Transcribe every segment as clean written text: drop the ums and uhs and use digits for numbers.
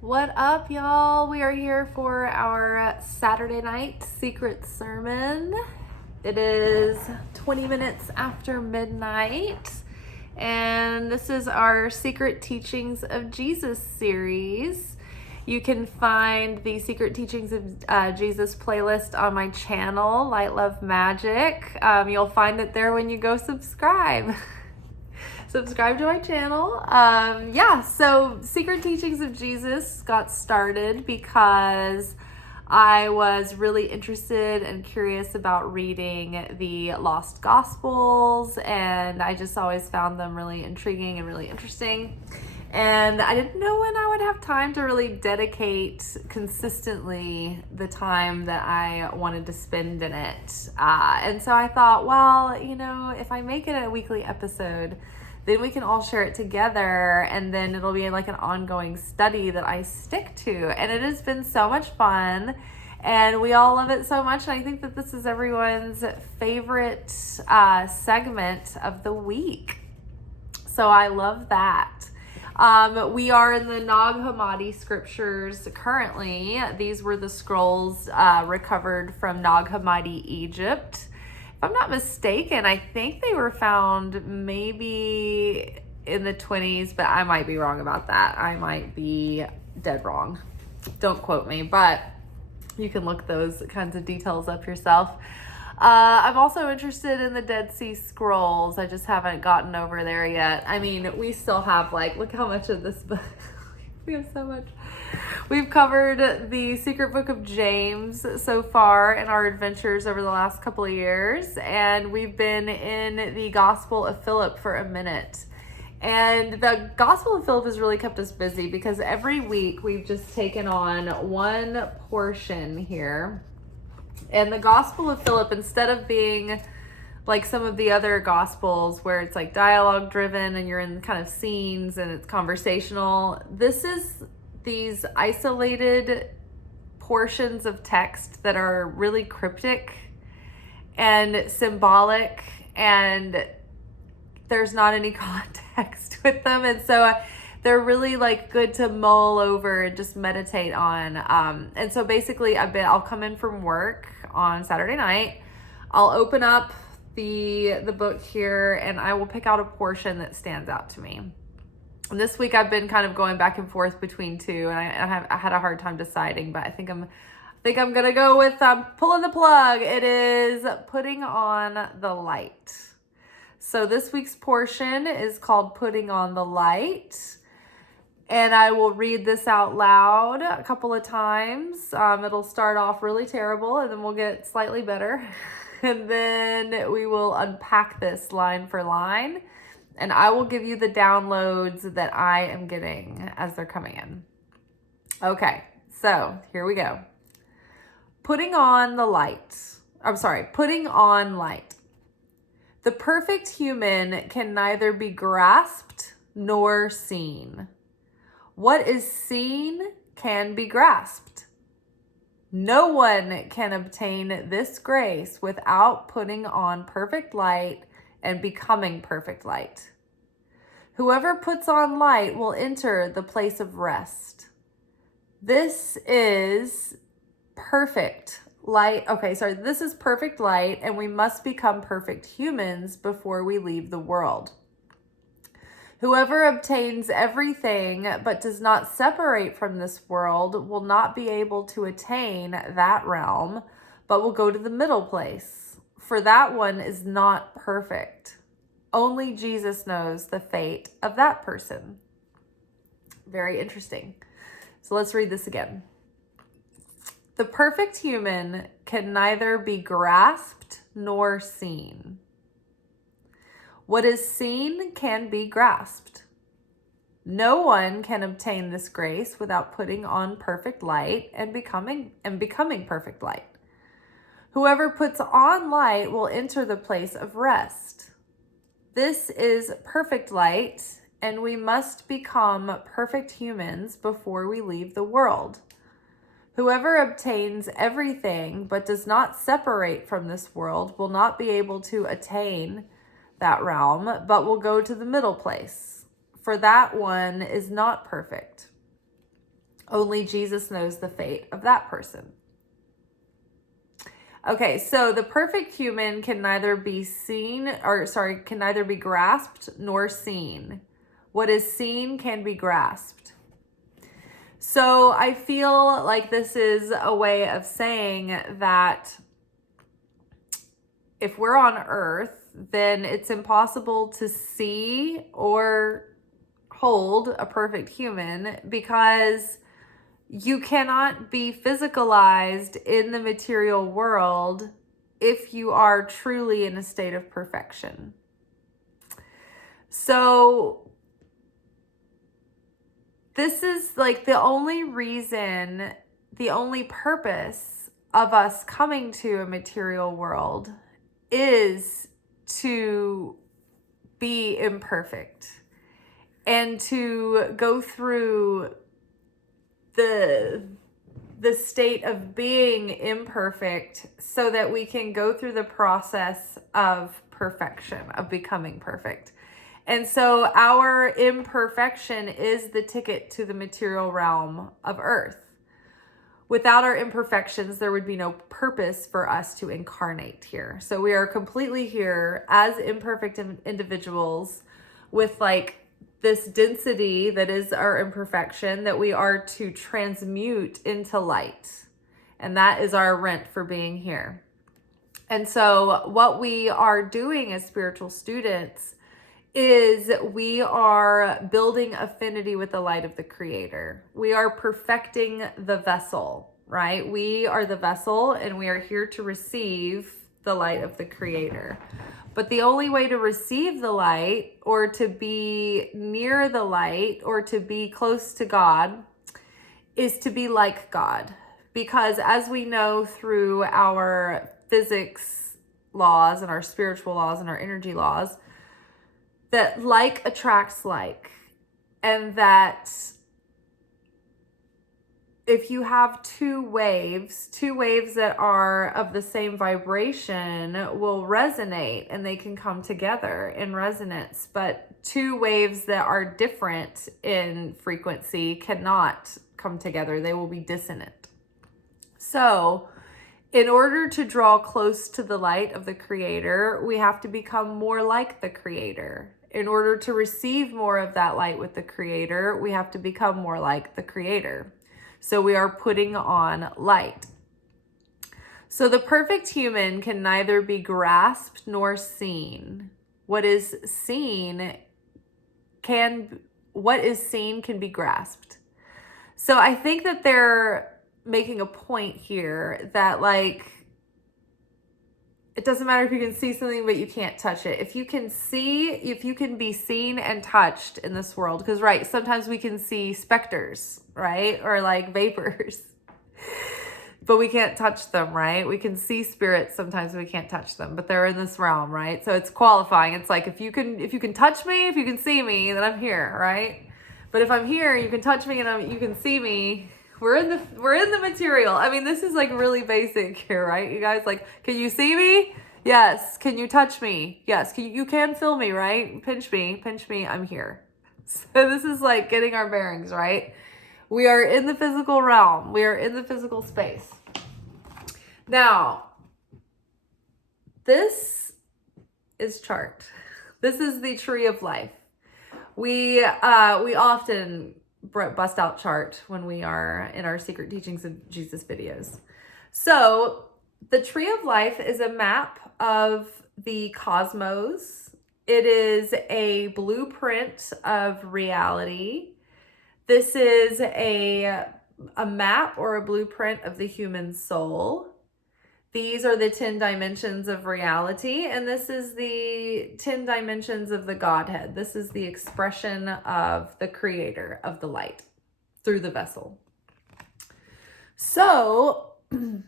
What up, y'all? We are here for our Saturday night secret sermon. It is 20 minutes after midnight, and this is our Secret Teachings of Jesus series. You can find the Secret Teachings of Jesus playlist on my channel, Light, Love, Magic. You'll find it there when you go subscribe. Subscribe to my channel. So Secret Teachings of Jesus got started because I was really interested and curious about reading the Lost Gospels, and I just always found them really intriguing and really interesting. And I didn't know when I would have time to really dedicate consistently the time that I wanted to spend in it. And so I thought, well, if I make it a weekly episode, then we can all share it together, and then it'll be like an ongoing study that I stick to. And it has been so much fun, and we all love it so much. And I think that this is everyone's favorite segment of the week. So I love that. We are in the Nag Hammadi scriptures currently. These were the scrolls recovered from Nag Hammadi, Egypt. If I'm not mistaken, I think they were found maybe in the 20s, but I might be wrong about that. I might be dead wrong. Don't quote me, but you can look those kinds of details up yourself. I'm also interested in the Dead Sea Scrolls. I just haven't gotten over there yet. I mean, we still have look how much of this book. We have so much. We've covered the Secret Book of James so far in our adventures over the last couple of years, and we've been in the Gospel of Philip for a minute. And the Gospel of Philip has really kept us busy because every week we've just taken on one portion here. And the Gospel of Philip, instead of being like some of the other Gospels where it's like dialogue driven and you're in kind of scenes and it's conversational, this is these isolated portions of text that are really cryptic and symbolic, and there's not any context with them. And so they're really good to mull over and just meditate on. And so basically I'll come in from work on Saturday night. I'll open up the book here and I will pick out a portion that stands out to me. And this week I've been kind of going back and forth between two, and I had a hard time deciding, but I think I'm gonna go with pulling the plug. It is Putting on the Light. So this week's portion is called Putting on the Light. And I will read this out loud a couple of times. It'll start off really terrible, and then we'll get slightly better. And then we will unpack this line for line. And I will give you the downloads that I am getting as they're coming in. Okay, so here we go. Putting on light. The perfect human can neither be grasped nor seen. What is seen can be grasped. No one can obtain this grace without putting on perfect light and becoming perfect light. Whoever puts on light will enter the place of rest. This is perfect light. This is perfect light, and we must become perfect humans before we leave the world. Whoever obtains everything but does not separate from this world will not be able to attain that realm, but will go to the middle place, for that one is not perfect. Only Jesus knows the fate of that person. Very interesting. So let's read this again. The perfect human can neither be grasped nor seen. What is seen can be grasped. No one can obtain this grace without putting on perfect light and becoming perfect light. Whoever puts on light will enter the place of rest. This is perfect light, and we must become perfect humans before we leave the world. Whoever obtains everything but does not separate from this world will not be able to attain that realm, but will go to the middle place, for that one is not perfect. Only Jesus knows the fate of that person. Okay, so the perfect human can neither be can neither be grasped nor seen. What is seen can be grasped. So I feel like this is a way of saying that if we're on Earth, then it's impossible to see or hold a perfect human, because you cannot be physicalized in the material world if you are truly in a state of perfection. So this is like the only reason, the only purpose of us coming to a material world is to be imperfect and to go through the state of being imperfect so that we can go through the process of perfection, of becoming perfect. And so our imperfection is the ticket to the material realm of Earth. Without our imperfections, there would be no purpose for us to incarnate here. So we are completely here as imperfect individuals with like this density that is our imperfection that we are to transmute into light. And that is our rent for being here. And so what we are doing as spiritual students is we are building affinity with the light of the Creator. We are perfecting the vessel, right? We are the vessel and we are here to receive the light of the Creator. But the only way to receive the light, or to be near the light, or to be close to God, is to be like God. Because as we know through our physics laws and our spiritual laws and our energy laws, that like attracts like, and that if you have two waves that are of the same vibration will resonate and they can come together in resonance, but two waves that are different in frequency cannot come together. They will be dissonant. So in order to draw close to the light of the Creator, we have to become more like the Creator. In order to receive more of that light with the Creator, we have to become more like the Creator. So we are putting on light. So the perfect human can neither be grasped nor seen. What is seen can be grasped. So I think that they're making a point here that like, it doesn't matter if you can see something, but you can't touch it. If you can be seen and touched in this world, because right, sometimes we can see specters, right? Or like vapors, but we can't touch them, right? We can see spirits, sometimes we can't touch them, but they're in this realm, right? So it's qualifying. It's like, if you can touch me, if you can see me, then I'm here, right? But if I'm here, you can touch me and you can see me, we're in the material. I mean, this is like really basic here, right? You guys, like, can you see me? Yes. Can you touch me? Yes. You can feel me, right? Pinch me, I'm here. So this is like getting our bearings, right? We are in the physical realm. We are in the physical space. Now, this is chart. This is the tree of life. We often bust out chart when we are in our Secret Teachings of Jesus videos. So the tree of life is a map of the cosmos. It is a blueprint of reality. This is a map or a blueprint of the human soul. These are the 10 dimensions of reality, and this is the 10 dimensions of the Godhead. This is the expression of the Creator of the light through the vessel. So, the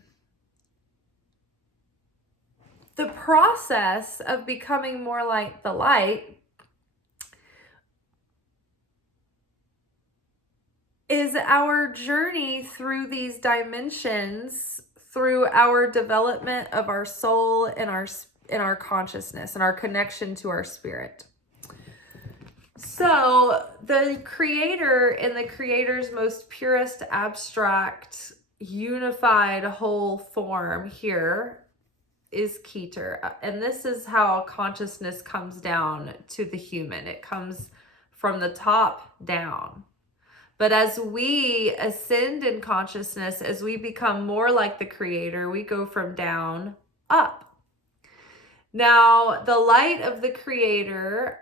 process of becoming more like the light is our journey through these dimensions, through our development of our soul and our consciousness and our connection to our spirit. So the creator, in the creator's most purest, abstract, unified whole form here, is Keter. And this is how consciousness comes down to the human. It comes from the top down. But as we ascend in consciousness, as we become more like the creator, we go from down up. Now, the light of the creator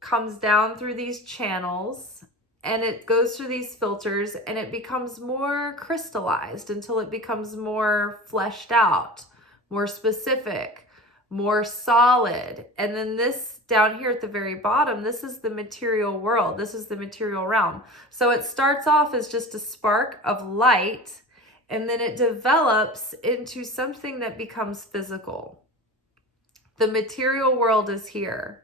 comes down through these channels, and it goes through these filters, and it becomes more crystallized until it becomes more fleshed out, more specific, more solid. And then this down here at the very bottom, this is the material world. This is the material realm. So it starts off as just a spark of light, and then it develops into something that becomes physical. The material world is here.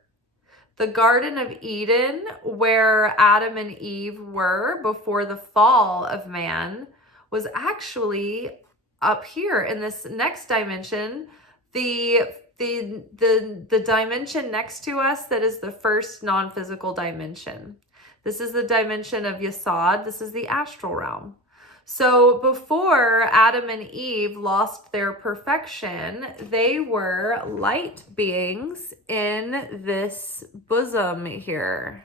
The Garden of Eden, where Adam and Eve were before the fall of man, was actually up here in this next dimension. The dimension next to us, that is the first non-physical dimension. This is the dimension of Yesod. This is the astral realm. So before Adam and Eve lost their perfection, they were light beings in this bosom here,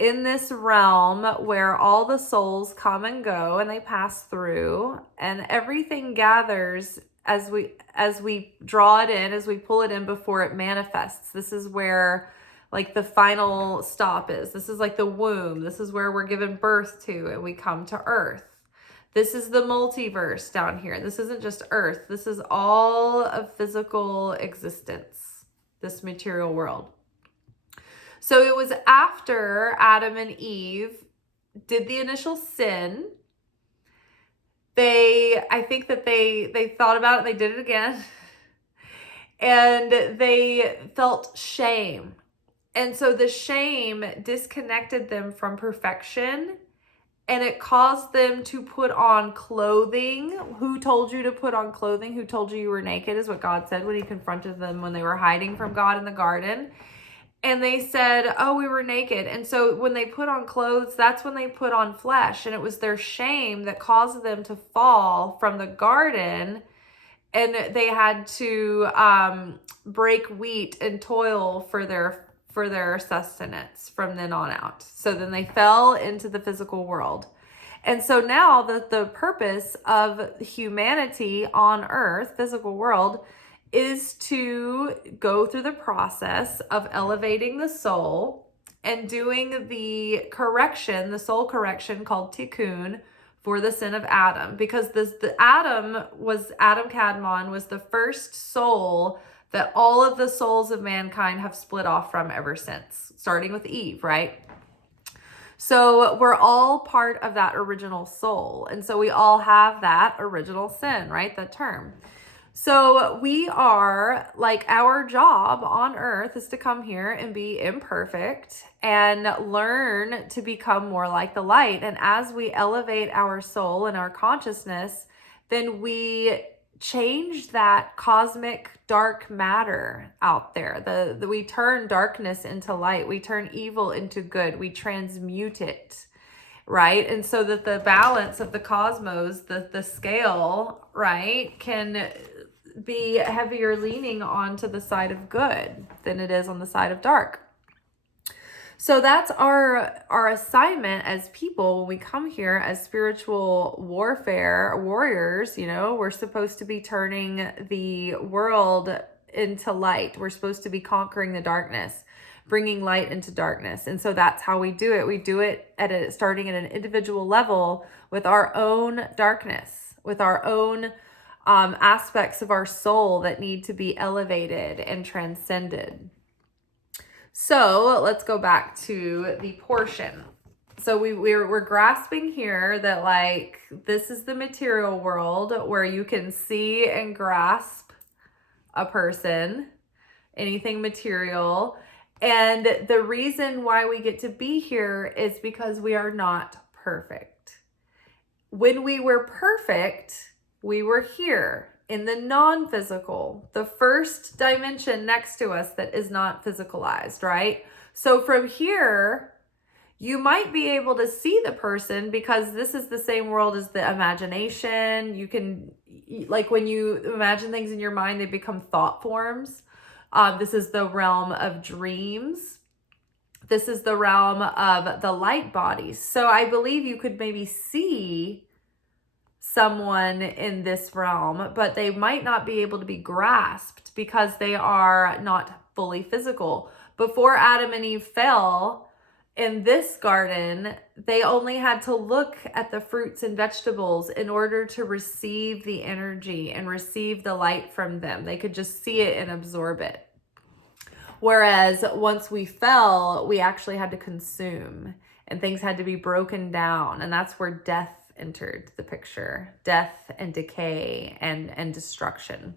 in this realm where all the souls come and go and they pass through, and everything gathers as we draw it in, as we pull it in before it manifests. This is where like the final stop is. This is like the womb. This is where we're given birth to and we come to earth. This is the multiverse down here. This isn't just earth. This is all of physical existence, this material world. So it was after Adam and Eve did the initial sin. I think that they thought about it, they did it again. And they felt shame. And so the shame disconnected them from perfection, and it caused them to put on clothing. Who told you to put on clothing? Who told you were naked, is what God said when he confronted them when they were hiding from God in the garden. And they said, oh, we were naked. And so when they put on clothes, that's when they put on flesh. And it was their shame that caused them to fall from the garden. And they had to break wheat and toil for their sustenance from then on out. So then they fell into the physical world. And so now the purpose of humanity on earth, physical world, is to go through the process of elevating the soul and doing the correction, the soul correction called Tikkune, for the sin of Adam. Because Adam Kadmon was the first soul that all of the souls of mankind have split off from ever since, starting with Eve, right? So we're all part of that original soul. And so we all have that original sin, right? That term. So we are, like, our job on earth is to come here and be imperfect and learn to become more like the light. And as we elevate our soul and our consciousness, then we change that cosmic dark matter out there. We turn darkness into light. We turn evil into good. We transmute it, right? And so that the balance of the cosmos, the scale, right, can be heavier leaning onto the side of good than it is on the side of dark. So that's our assignment as people when we come here as spiritual warriors. You know, we're supposed to be turning the world into light. We're supposed to be conquering the darkness, bringing light into darkness. And so that's how we do it. We do it starting at an individual level with our own darkness, with our own aspects of our soul that need to be elevated and transcended. So let's go back to the portion. So we're grasping here that, like, this is the material world where you can see and grasp a person, anything material. And the reason why we get to be here is because we are not perfect. When we were perfect, we were here in the non-physical, the first dimension next to us that is not physicalized, right? So from here, you might be able to see the person because this is the same world as the imagination. You can, like when you imagine things in your mind, they become thought forms. This is the realm of dreams. This is the realm of the light bodies. So I believe you could maybe see someone in this realm, but they might not be able to be grasped because they are not fully physical. Before Adam and Eve fell in this garden, they only had to look at the fruits and vegetables in order to receive the energy and receive the light from them. They could just see it and absorb it. Whereas once we fell, we actually had to consume and things had to be broken down. And that's where death entered the picture. Death and decay and destruction.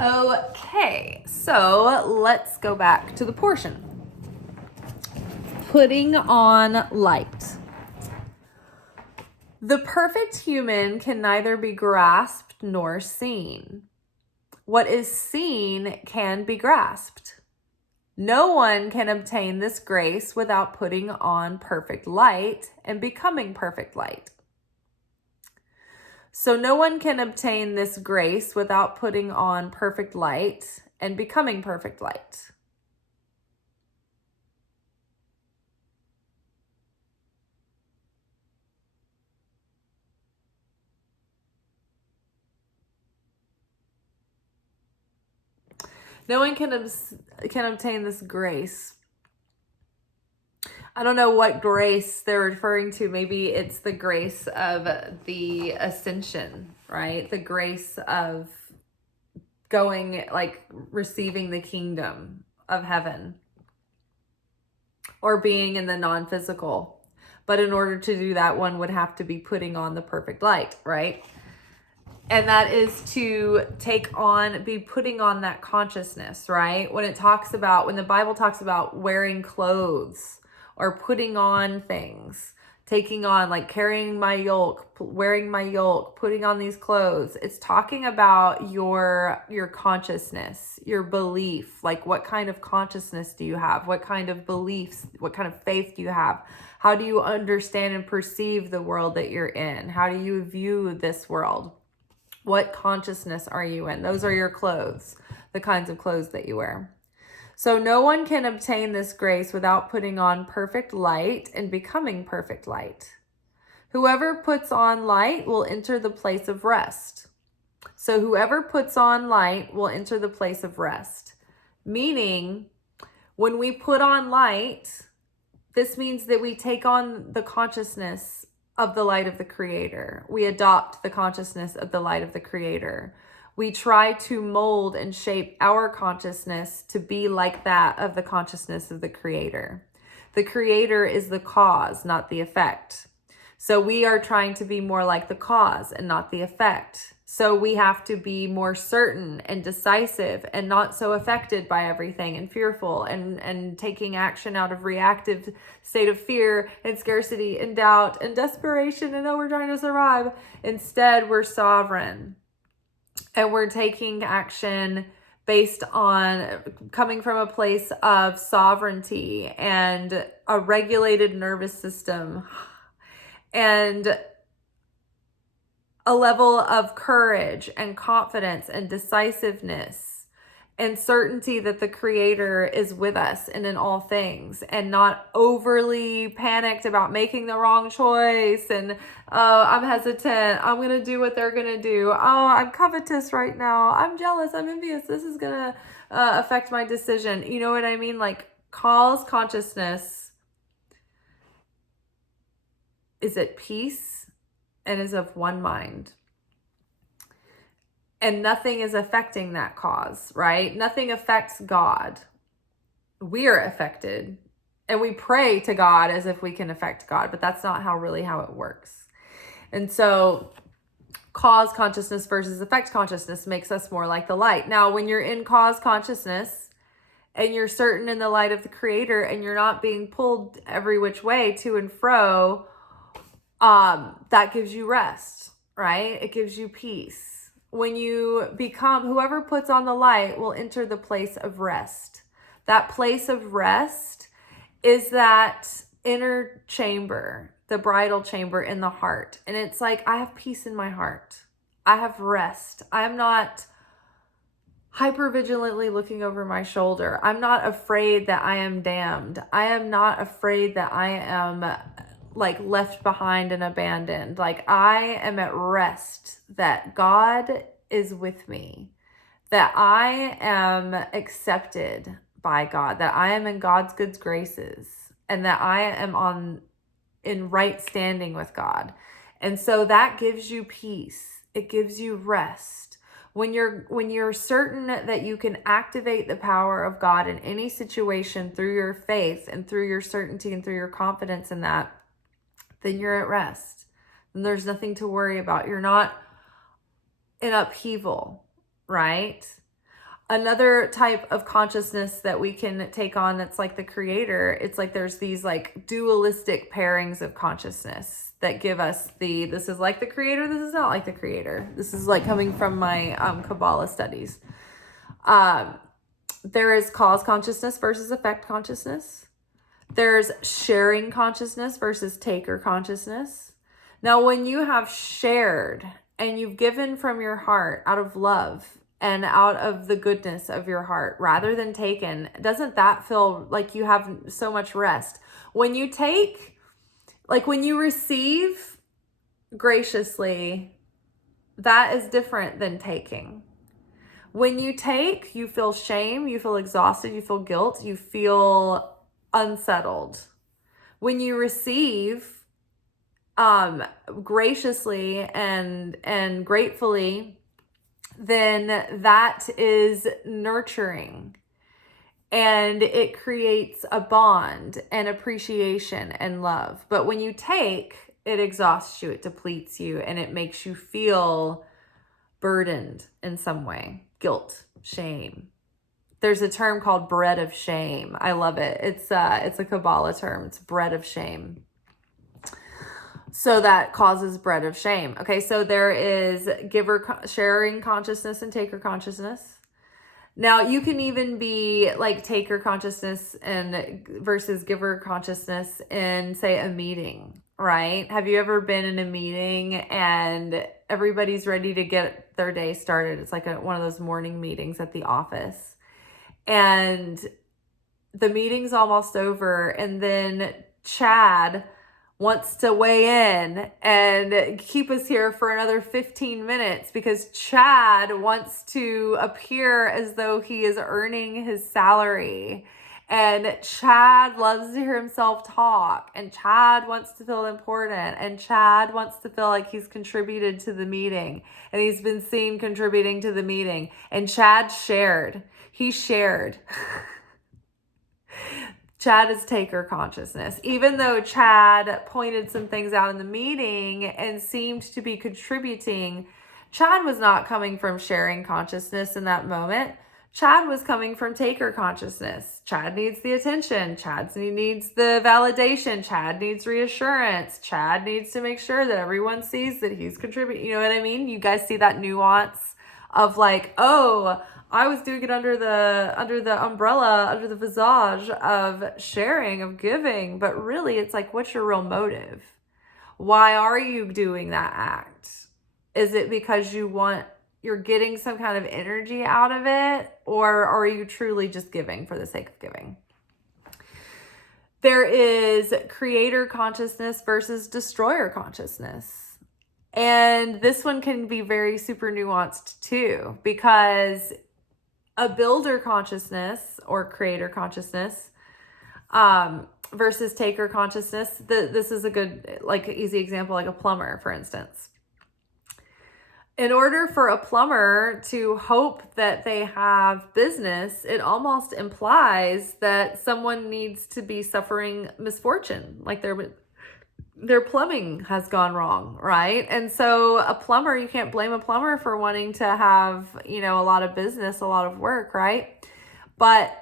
Okay, so let's go back to the portion. Putting on light. The perfect human can neither be grasped nor seen. What is seen can be grasped. No one can obtain this grace without putting on perfect light and becoming perfect light. So no one can obtain this grace without putting on perfect light and becoming perfect light. No one can obtain this grace. I don't know what grace they're referring to. Maybe it's the grace of the ascension, right? The grace of going, like receiving the kingdom of heaven or being in the non-physical. But in order to do that, one would have to be putting on the perfect light, right? And that is to be putting on that consciousness, right? When the Bible talks about wearing clothes or putting on things, taking on, like carrying my yoke, wearing my yoke, putting on these clothes, it's talking about your consciousness, your belief. Like, what kind of consciousness do you have? What kind of beliefs, what kind of faith do you have? How do you understand and perceive the world that you're in? How do you view this world? What consciousness are you in? Those are your clothes, the kinds of clothes that you wear. So no one can obtain this grace without putting on perfect light and becoming perfect light. Whoever puts on light will enter the place of rest. So whoever puts on light will enter the place of rest. Meaning, when we put on light, this means that we take on the consciousness of the light of the Creator. We adopt the consciousness of the light of the Creator. We try to mold and shape our consciousness to be like that of the consciousness of the Creator. The Creator is the cause, not the effect. So we are trying to be more like the cause and not the effect. So we have to be more certain and decisive and not so affected by everything and fearful and taking action out of reactive state of fear and scarcity and doubt and desperation and we're trying to survive. Instead, we're sovereign and we're taking action based on coming from a place of sovereignty and a regulated nervous system and a level of courage and confidence and decisiveness and certainty that the Creator is with us and in all things, and not overly panicked about making the wrong choice and, oh, I'm hesitant, I'm going to do what they're going to do, oh, I'm covetous right now, I'm jealous, I'm envious, this is going to affect my decision. You know what I mean? Like, cause consciousness is at peace and is of one mind. And nothing is affecting that cause, right? Nothing affects God. We are affected. And we pray to God as if we can affect God, but that's not how it works. And so cause consciousness versus effect consciousness makes us more like the light. Now, when you're in cause consciousness and you're certain in the light of the Creator and you're not being pulled every which way to and fro, that gives you rest, right? It gives you peace. When you become, whoever puts on the light will enter the place of rest. that place of rest is that inner chamber, the bridal chamber in the heart. And it's like, I have peace in my heart. I have rest. I'm not hypervigilantly looking over my shoulder. I'm not afraid that I am damned. I am not afraid that I am like left behind and abandoned. Like, I am at rest that God is with me, that I am accepted by God, that I am in God's good graces, and that I am in right standing with God. And so that gives you peace. It gives you rest. When you're certain that you can activate the power of God in any situation through your faith and through your certainty and through your confidence in that, then you're at rest. And there's nothing to worry about. You're not in upheaval, right? Another type of consciousness that we can take on that's like the creator, it's like there's these like dualistic pairings of consciousness that give us this is like the creator, this is not like the creator. This is like coming from my Kabbalah studies. There is cause consciousness versus effect consciousness. There's sharing consciousness versus taker consciousness. Now, when you have shared and you've given from your heart out of love and out of the goodness of your heart rather than taken, doesn't that feel like you have so much rest? When you take, like when you receive graciously, that is different than taking. When you take, you feel shame, you feel exhausted, you feel guilt, you feel unsettled. When you receive graciously and gratefully, then that is nurturing, and it creates a bond and appreciation and love. But when you take, it exhausts you, it depletes you, and it makes you feel burdened in some way. Guilt, shame. There's a term called bread of shame. I love it. It's a Kabbalah term. It's bread of shame. So that causes bread of shame. Okay, so there is sharing consciousness and taker consciousness. Now, you can even be like taker consciousness and versus giver consciousness in, say, a meeting, right? Have you ever been in a meeting and everybody's ready to get their day started? It's like one of those morning meetings at the office. And the meeting's almost over, and then Chad wants to weigh in and keep us here for another 15 minutes because Chad wants to appear as though he is earning his salary. And Chad loves to hear himself talk, and Chad wants to feel important, and Chad wants to feel like he's contributed to the meeting and he's been seen contributing to the meeting. And Chad shared. He shared. Chad is taker consciousness. Even though Chad pointed some things out in the meeting and seemed to be contributing, Chad was not coming from sharing consciousness in that moment. Chad was coming from taker consciousness. Chad needs the attention. Chad needs the validation. Chad needs reassurance. Chad needs to make sure that everyone sees that he's contributing. You know what I mean? You guys see that nuance of like, oh, I was doing it under the umbrella, under the visage of sharing, of giving, but really it's like, what's your real motive? Why are you doing that act? Is it because you're getting some kind of energy out of it, or are you truly just giving for the sake of giving? There is creator consciousness versus destroyer consciousness. And this one can be very super nuanced too, because a builder consciousness or creator consciousness versus taker consciousness. This is a good, like, easy example, like a plumber, for instance. In order for a plumber to hope that they have business, it almost implies that someone needs to be suffering misfortune, like their plumbing has gone wrong, right? And so a plumber, you can't blame a plumber for wanting to have, a lot of business, a lot of work, right? But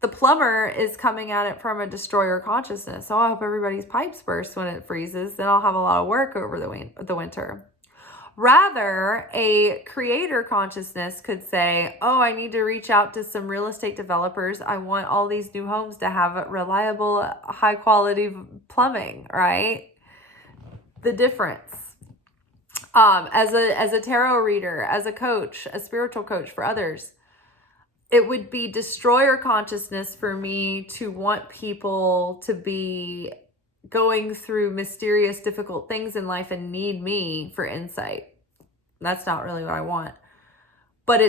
the plumber is coming at it from a destroyer consciousness. So I hope everybody's pipes burst when it freezes, then I'll have a lot of work over the winter. Rather, a creator consciousness could say, oh, I need to reach out to some real estate developers. I want all these new homes to have reliable, high quality plumbing, right? The difference. As a tarot reader, as a coach, a spiritual coach for others, it would be destroyer consciousness for me to want people to be going through mysterious, difficult things in life and need me for insight. That's not really what I want. But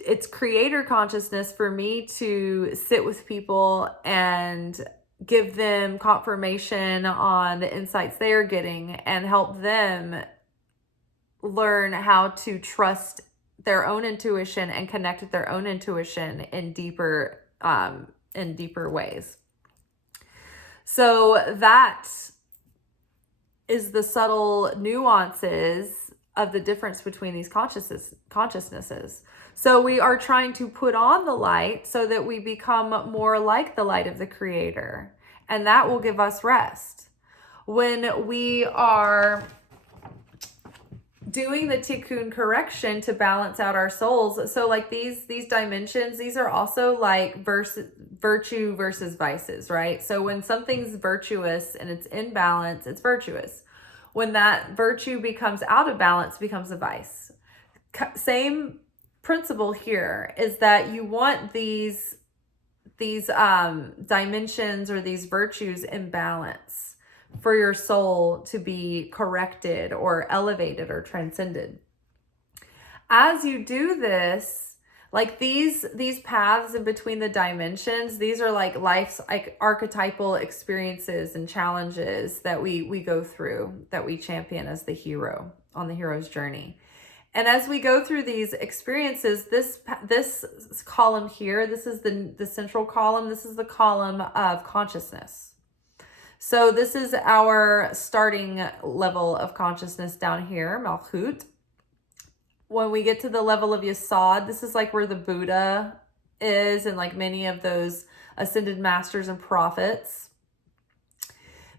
it's creator consciousness for me to sit with people and give them confirmation on the insights they are getting and help them learn how to trust their own intuition and connect with their own intuition in deeper ways. So that is the subtle nuances of the difference between these consciousnesses. So we are trying to put on the light so that we become more like the light of the Creator, and that will give us rest. When we are doing the Tikkune Correction to balance out our souls, so like these dimensions, these are also like virtue versus vices, right? So when something's virtuous and it's in balance, it's virtuous. When that virtue becomes out of balance, it becomes a vice. Same principle here is that you want these dimensions or these virtues in balance for your soul to be corrected or elevated or transcended. As you do this, like these paths in between the dimensions, these are like life's like archetypal experiences and challenges that we go through, that we champion as the hero on the hero's journey. And as we go through these experiences, this column here, this is the central column. This is the column of consciousness. So this is our starting level of consciousness down here, Malchut. When we get to the level of Yesod, this is like where the Buddha is and like many of those ascended masters and prophets.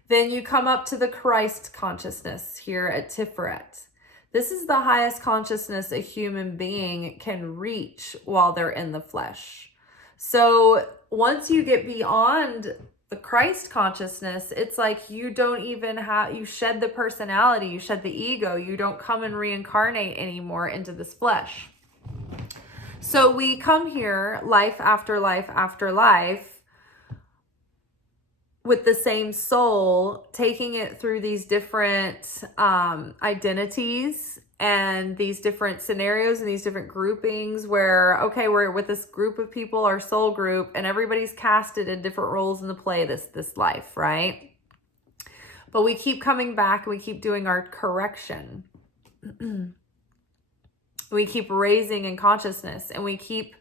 Then you come up to the Christ consciousness here at Tiferet. This is the highest consciousness a human being can reach while they're in the flesh. So once you get beyond the Christ consciousness, it's like you don't even you shed the personality, you shed the ego, you don't come and reincarnate anymore into this flesh. So we come here life after life after life with the same soul, taking it through these different identities and these different scenarios and these different groupings where, okay, we're with this group of people, our soul group, and everybody's casted in different roles in the play this life, right? But we keep coming back and we keep doing our correction. We keep raising in consciousness and we keep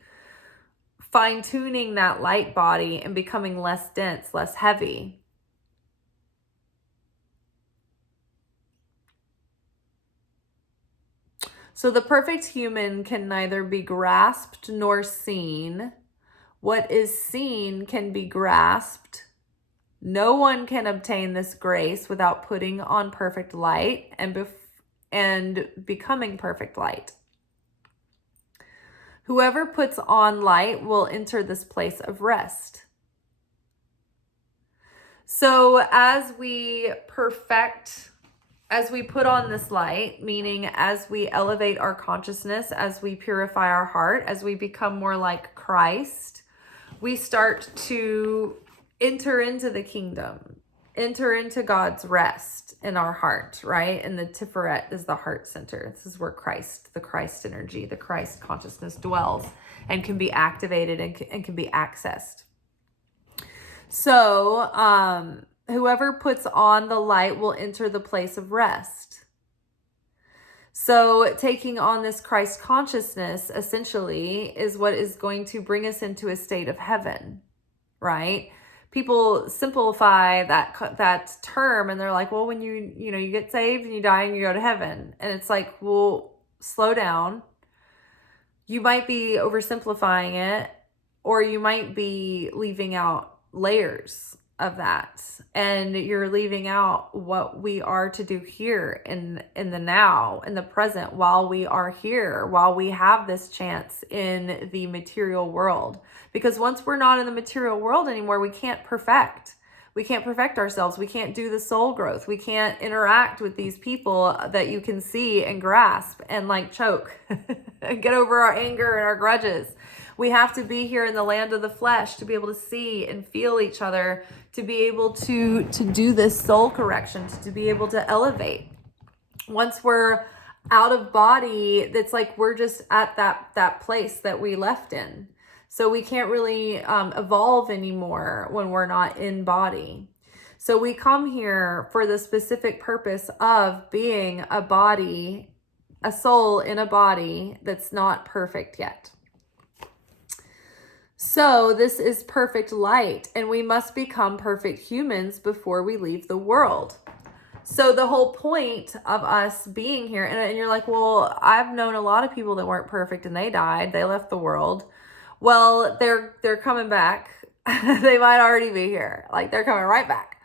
fine-tuning that light body and becoming less dense, less heavy. So the perfect human can neither be grasped nor seen. What is seen can be grasped. No one can obtain this grace without putting on perfect light and becoming perfect light. Whoever puts on light will enter this place of rest. So as we put on this light, meaning as we elevate our consciousness, as we purify our heart, as we become more like Christ, we start to enter into the kingdom, enter into God's rest in our heart, right? And the Tiferet is the heart center. This is where Christ, the Christ energy, the Christ consciousness dwells and can be activated and can be accessed. So, whoever puts on the light will enter the place of rest. So taking on this Christ consciousness essentially is what is going to bring us into a state of heaven, right? People simplify that term and they're like, well, when you get saved and you die and you go to heaven. And it's like, well, slow down. You might be oversimplifying it, or you might be leaving out layers of that, and you're leaving out what we are to do here in the now, in the present, while we are here, while we have this chance in the material world. Because once we're not in the material world anymore, we can't perfect ourselves. We can't do the soul growth. We can't interact with these people that you can see and grasp and like choke and get over our anger and our grudges. We have to be here in the land of the flesh to be able to see and feel each other, to be able to do this soul correction, to be able to elevate. Once we're out of body, it's like we're just at that place that we left in. So we can't really evolve anymore when we're not in body. So we come here for the specific purpose of being a body, a soul in a body that's not perfect yet. So this is perfect light, and we must become perfect humans before we leave the world. So the whole point of us being here, and you're like, well, I've known a lot of people that weren't perfect and they died, they left the world. Well, they're coming back. They might already be here. Like, they're coming right back.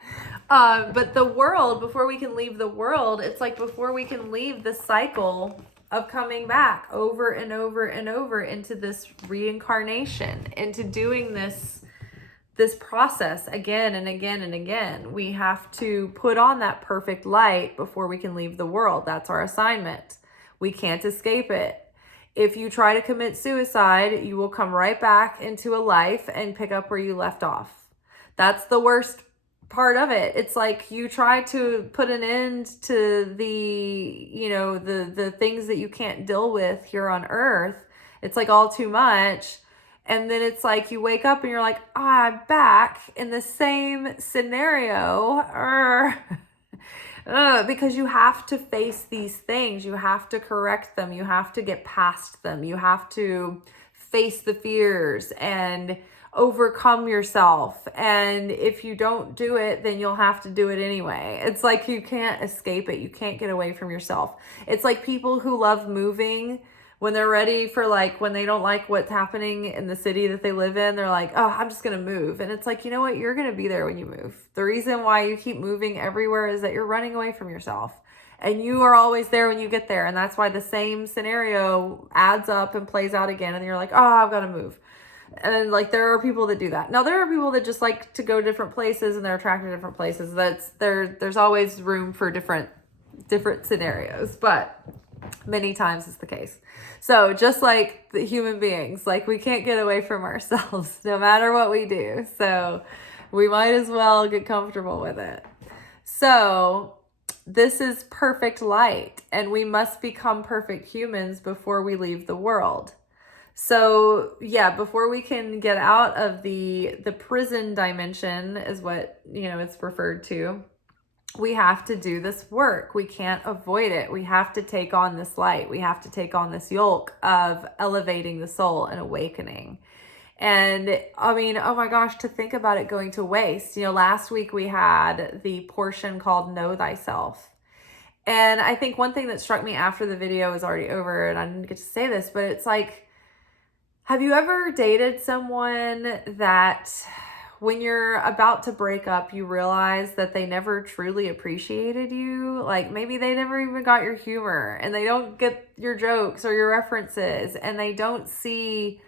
But the world, before we can leave the world, it's like before we can leave the cycle of coming back over and over and over into this reincarnation, into doing this process again and again and again. We have to put on that perfect light before we can leave the world. That's our assignment. We can't escape it. If you try to commit suicide, you will come right back into a life and pick up where you left off. That's the worst part of it. It's like you try to put an end to the things that you can't deal with here on earth. It's like all too much. And then it's like you wake up and you're like, I'm back in the same scenario. Because you have to face these things. You have to correct them. You have to get past them. You have to face the fears and overcome yourself. And if you don't do it, then you'll have to do it anyway. It's like you can't escape it. You can't get away from yourself. It's like people who love moving, when they're ready for, like, when they don't like what's happening in the city that they live in, they're like, oh, I'm just going to move. And it's like, you know what? You're going to be there when you move. The reason why you keep moving everywhere is that you're running away from yourself. And you are always there when you get there. And that's why the same scenario adds up and plays out again. And you're like, oh, I've got to move. And like, there are people that do that. Now, there are people that just like to go different places and they're attracted to different places. There's always room for different scenarios, but many times is the case. So just like the human beings, like, we can't get away from ourselves no matter what we do. So we might as well get comfortable with it. So this is perfect light, and we must become perfect humans before we leave the world. So yeah, before we can get out of the prison dimension, is what, it's referred to, we have to do this work. We can't avoid it. We have to take on this light. We have to take on this yoke of elevating the soul and awakening. And I mean, oh my gosh, to think about it going to waste. Last week we had the portion called Know Thyself. And I think one thing that struck me after the video was already over, and I didn't get to say this, but it's like, have you ever dated someone that when you're about to break up, you realize that they never truly appreciated you? Like, maybe they never even got your humor, and they don't get your jokes or your references, and they don't see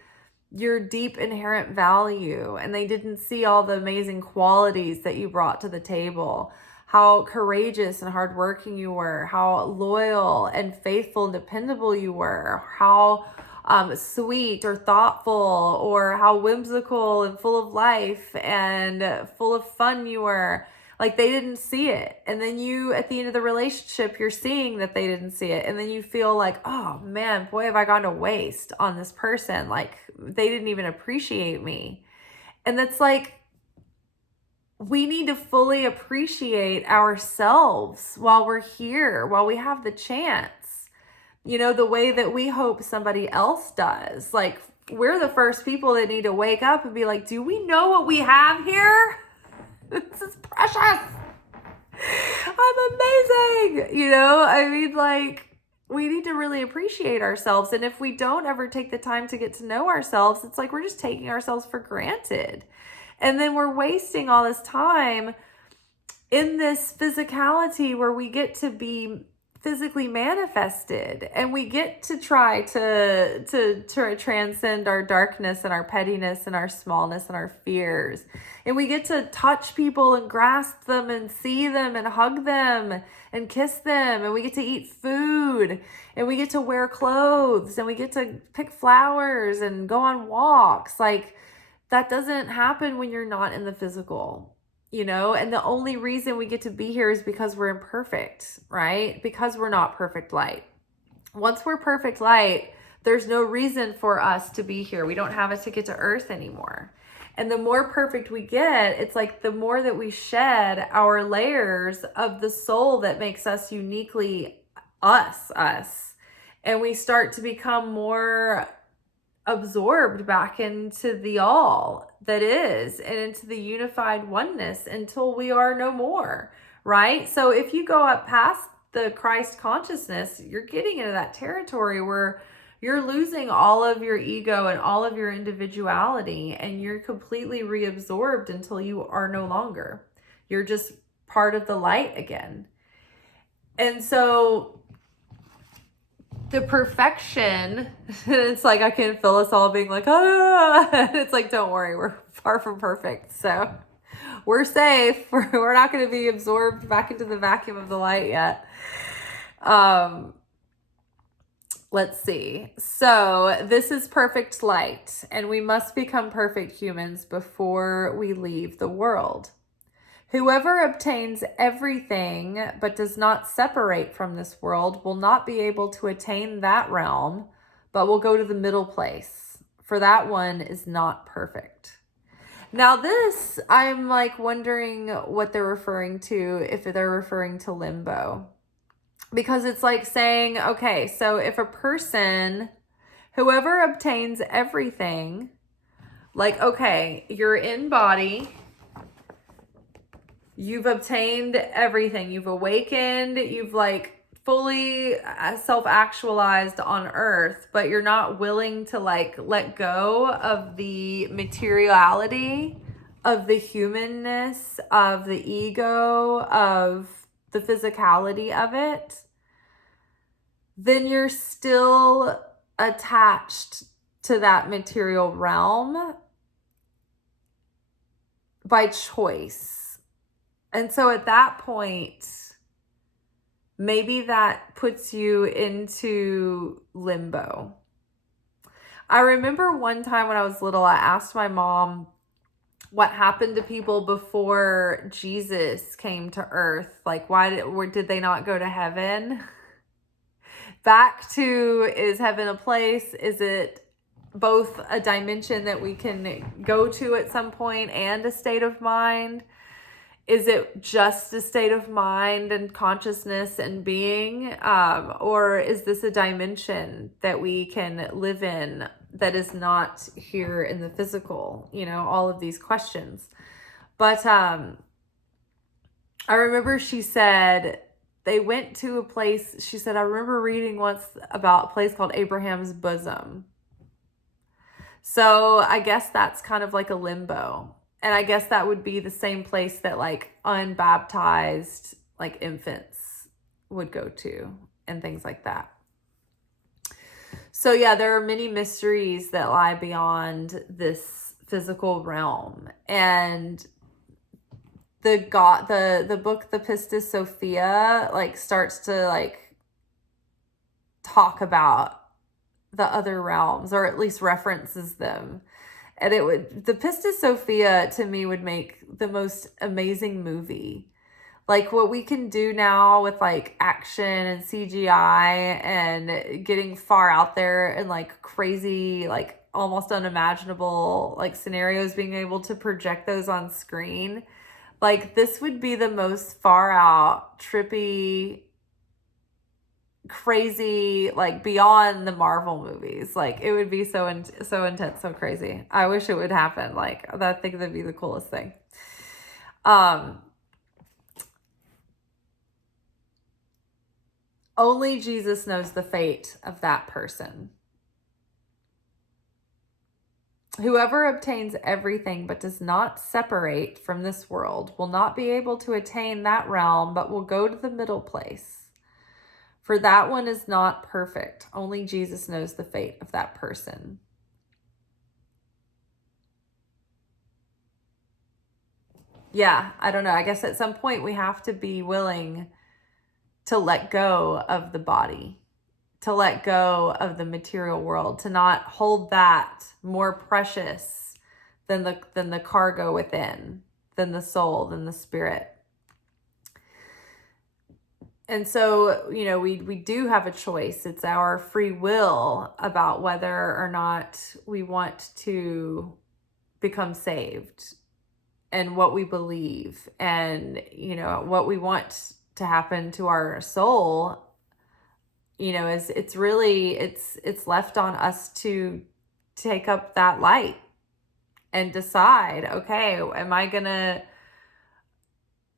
your deep inherent value, and they didn't see all the amazing qualities that you brought to the table, how courageous and hardworking you were, how loyal and faithful and dependable you were, how sweet or thoughtful, or how whimsical and full of life and full of fun you were. Like, they didn't see it. And then you, at the end of the relationship, you're seeing that they didn't see it. And then you feel like, oh man, boy, have I gone to waste on this person. Like, they didn't even appreciate me. And that's like, we need to fully appreciate ourselves while we're here, while we have the chance. The way that we hope somebody else does. Like, we're the first people that need to wake up and be like, do we know what we have here? This is precious. I'm amazing. I mean, like, we need to really appreciate ourselves. And if we don't ever take the time to get to know ourselves, it's like we're just taking ourselves for granted. And then we're wasting all this time in this physicality where we get to be physically manifested, and we get to try to transcend our darkness and our pettiness and our smallness and our fears. And we get to touch people and grasp them and see them and hug them and kiss them. And we get to eat food, and we get to wear clothes, and we get to pick flowers and go on walks. Like, that doesn't happen when you're not in the physical. And the only reason we get to be here is because we're imperfect, right? Because we're not perfect light. Once we're perfect light, there's no reason for us to be here. We don't have a ticket to Earth anymore. And the more perfect we get, it's like the more that we shed our layers of the soul that makes us uniquely us. And we start to become more absorbed back into the all that is, and into the unified oneness until we are no more, right? So if you go up past the Christ consciousness, you're getting into that territory where you're losing all of your ego and all of your individuality, and you're completely reabsorbed until you are no longer. You're just part of the light again. And so the perfection, it's like I can feel us all being like, it's like, don't worry, we're far from perfect. So we're safe. We're not going to be absorbed back into the vacuum of the light yet. Let's see. So this is perfect light, and we must become perfect humans before we leave the world. Whoever obtains everything but does not separate from this world will not be able to attain that realm, but will go to the middle place, for that one is not perfect. Now this, I'm like wondering what they're referring to, if they're referring to limbo. Because it's like saying, okay, so if a person, whoever obtains everything, like, okay, you're in body, you've obtained everything. You've awakened. You've like fully self-actualized on earth, but you're not willing to like let go of the materiality, of the humanness, of the ego, of the physicality of it. Then you're still attached to that material realm by choice. And so at that point, maybe that puts you into limbo. I remember one time when I was little, I asked my mom what happened to people before Jesus came to earth. Like, why did they not go to heaven? Back to, is heaven a place? Is it both a dimension that we can go to at some point and a state of mind? Is it just a state of mind and consciousness and being? Or is this a dimension that we can live in that is not here in the physical? All of these questions. But I remember she said they went to a place. She said, I remember reading once about a place called Abraham's bosom. So I guess that's kind of like a limbo. And I guess that would be the same place that like unbaptized like infants would go to and things like that. So yeah, there are many mysteries that lie beyond this physical realm. And the book, the Pistis Sophia, like starts to like talk about the other realms, or at least references them. And the Pistis Sophia to me would make the most amazing movie. Like what we can do now with like action and CGI and getting far out there and like crazy, like almost unimaginable like scenarios, being able to project those on screen. Like this would be the most far out, trippy, crazy, like beyond the Marvel movies. Like it would be so intense, so crazy. I wish it would happen. Like I think that'd be the coolest thing. Only Jesus knows the fate of that person. Whoever obtains everything but does not separate from this world will not be able to attain that realm, but will go to the middle place. For that one is not perfect. Only Jesus knows the fate of that person. Yeah, I don't know. I guess at some point we have to be willing to let go of the body, to let go of the material world, to not hold that more precious than the cargo within, than the soul, than the spirit. And so, you know, we do have a choice. It's our free will about whether or not we want to become saved, and what we believe, and, you know, what we want to happen to our soul. You know, is it's really, it's left on us to take up that light and decide, okay, am I gonna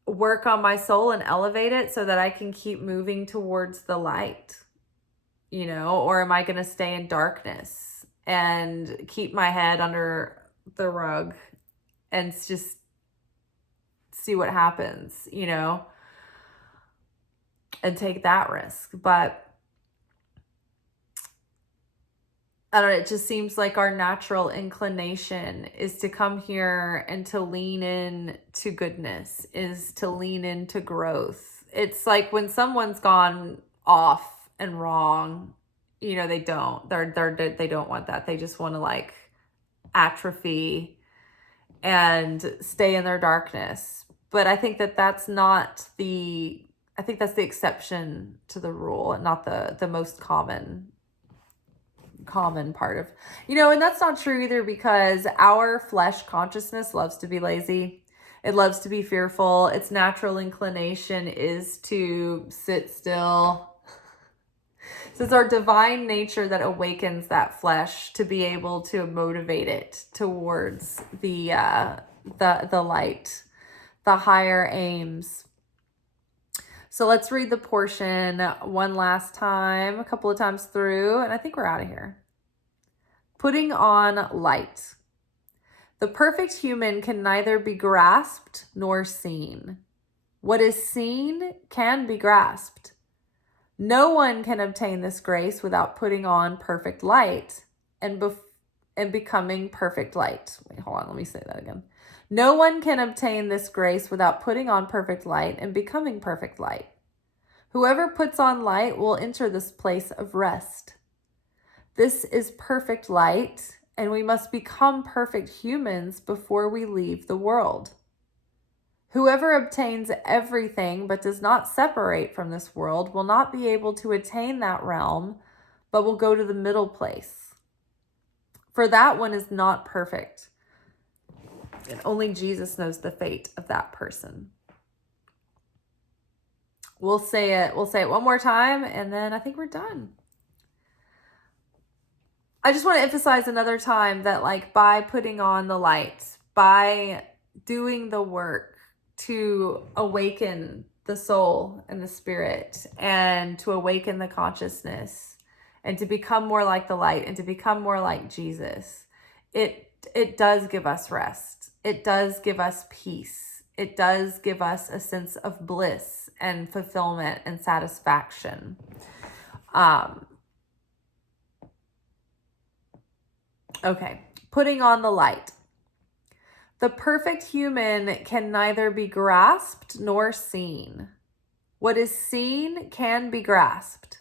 work on my soul and elevate it so that I can keep moving towards the light, you know, or am I gonna stay in darkness and keep my head under the rug and just see what happens, you know, and take that risk? But I don't know, it just seems like our natural inclination is to come here and to lean in to goodness, is to lean into growth. It's like when someone's gone off and wrong, you know, they don't want that. They just want to like atrophy and stay in their darkness. But I think that that's not the, I think that's the exception to the rule, and not the most common part of, you know. And that's not true either, because our flesh consciousness loves to be lazy. It loves to be fearful. Its natural inclination is to sit still. So it's our divine nature that awakens that flesh to be able to motivate it towards the light, the higher aims. So let's read the portion one last time, a couple of times through, and I think we're out of here. Putting on light. The perfect human can neither be grasped nor seen. What is seen can be grasped. No one can obtain this grace without putting on perfect light and becoming perfect light. Wait, hold on, let me say that again. No one can obtain this grace without putting on perfect light and becoming perfect light. Whoever puts on light will enter this place of rest. This is perfect light, and we must become perfect humans before we leave the world. Whoever obtains everything but does not separate from this world will not be able to attain that realm, but will go to the middle place. For that one is not perfect, and only Jesus knows the fate of that person. We'll say it one more time, and then I think we're done. I just want to emphasize another time that, like, by putting on the light, by doing the work to awaken the soul and the spirit, and to awaken the consciousness, and to become more like the light, and to become more like Jesus, it does give us rest. It does give us peace. It does give us a sense of bliss and fulfillment and satisfaction. Okay, putting on the light. The perfect human can neither be grasped nor seen. What is seen can be grasped.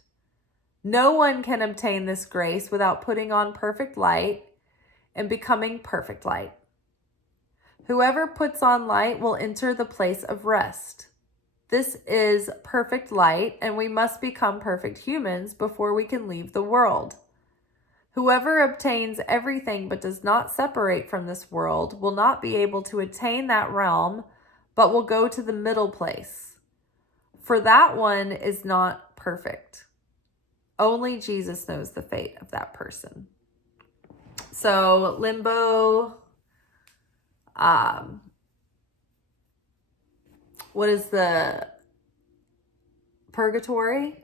No one can obtain this grace without putting on perfect light and becoming perfect light. Whoever puts on light will enter the place of rest. This is perfect light, and we must become perfect humans before we can leave the world. Whoever obtains everything but does not separate from this world will not be able to attain that realm, but will go to the middle place. For that one is not perfect. Only Jesus knows the fate of that person. So limbo, what is the purgatory?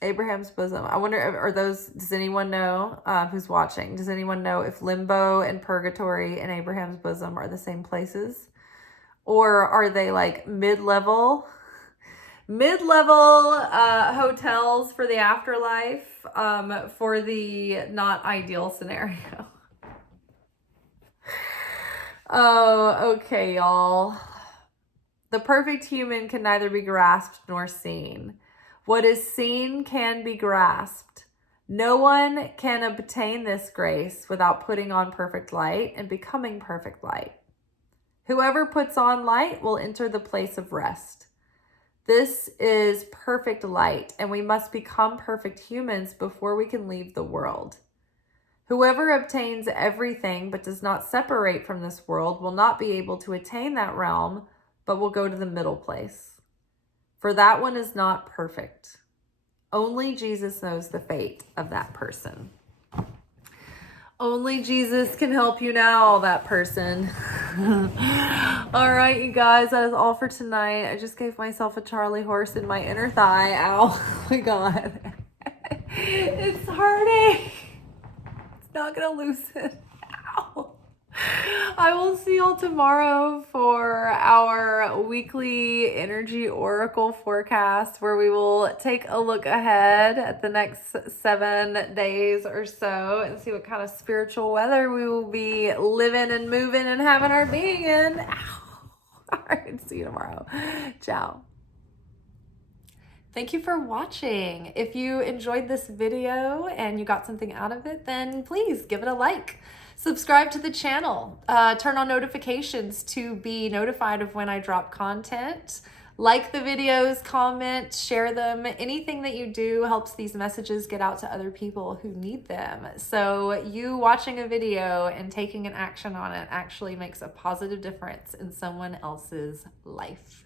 Abraham's bosom. I wonder, are those, does anyone know who's watching? Does anyone know if limbo and purgatory and Abraham's bosom are the same places? Or are they like mid-level hotels for the afterlife, for the not ideal scenario? Oh, okay, y'all. The perfect human can neither be grasped nor seen. What is seen can be grasped. No one can obtain this grace without putting on perfect light and becoming perfect light. Whoever puts on light will enter the place of rest. This is perfect light, and we must become perfect humans before we can leave the world. Whoever obtains everything but does not separate from this world will not be able to attain that realm, but will go to the middle place. For that one is not perfect. Only Jesus knows the fate of that person. Only Jesus can help you now, that person. All right, you guys, that is all for tonight. I just gave myself a Charlie horse in my inner thigh. Ow, oh my God. It's hurting. It's not gonna loosen. Ow. I will see y'all tomorrow for our weekly energy oracle forecast, where we will take a look ahead at the next 7 days or so and see what kind of spiritual weather we will be living and moving and having our being in. Ow. All right, see you tomorrow. Ciao. Thank you for watching. If you enjoyed this video and you got something out of it, then please give it a like. Subscribe to the channel. Turn on notifications to be notified of when I drop content. Like the videos, comment, share them. Anything that you do helps these messages get out to other people who need them. So you watching a video and taking an action on it actually makes a positive difference in someone else's life.